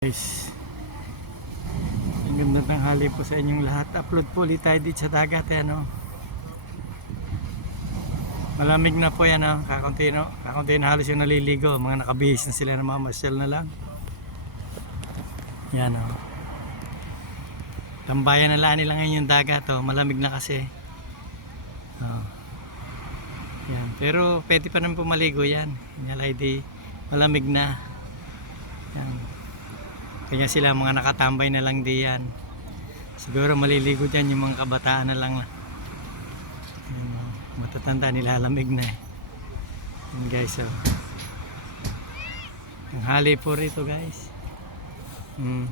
Guys, ang ganda ng hali po sa inyong lahat. Upload po ulit tayo dito sa dagat, ano. Malamig na po yan, kakunti, no? Kakunti na halos yung naliligo. Mga nakabihis na sila, namamasyal na lang. Yan, tambayan na lang nila ngayon yung dagat, malamig na kasi. Yan. Pero pwede pa naman po maligo yan. Yan, malamig na. Yan. Kaya sila mga nakatambay na lang diyan. Siguro maliligo dyan yung mga kabataan na lang. Matatanda nilalamig na. Yan guys, ang hali po rito guys. Yan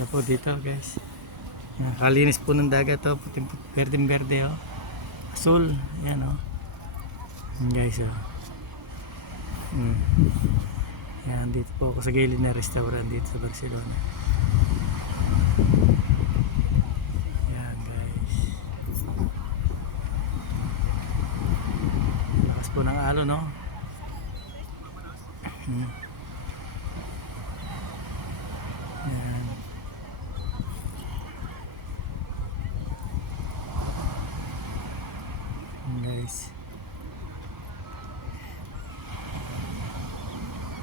na po dito guys. Kalinis po ng dagat, puting berdeng berde, asul. Yan, yan guys, yan, dito po ako sa gilid na restaurant dito sa Barcelona. Yan guys, lakas po ng alon, yan. Yan guys.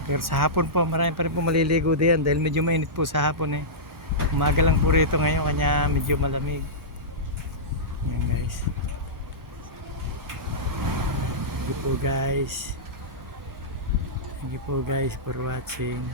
Pero sa hapon po, marami pa rin po maliligo diyan dahil medyo mainit po sa hapon. Umaga lang po rito ngayon, kanya medyo malamig. Yan guys. Thank you po guys. Thank you po guys for watching.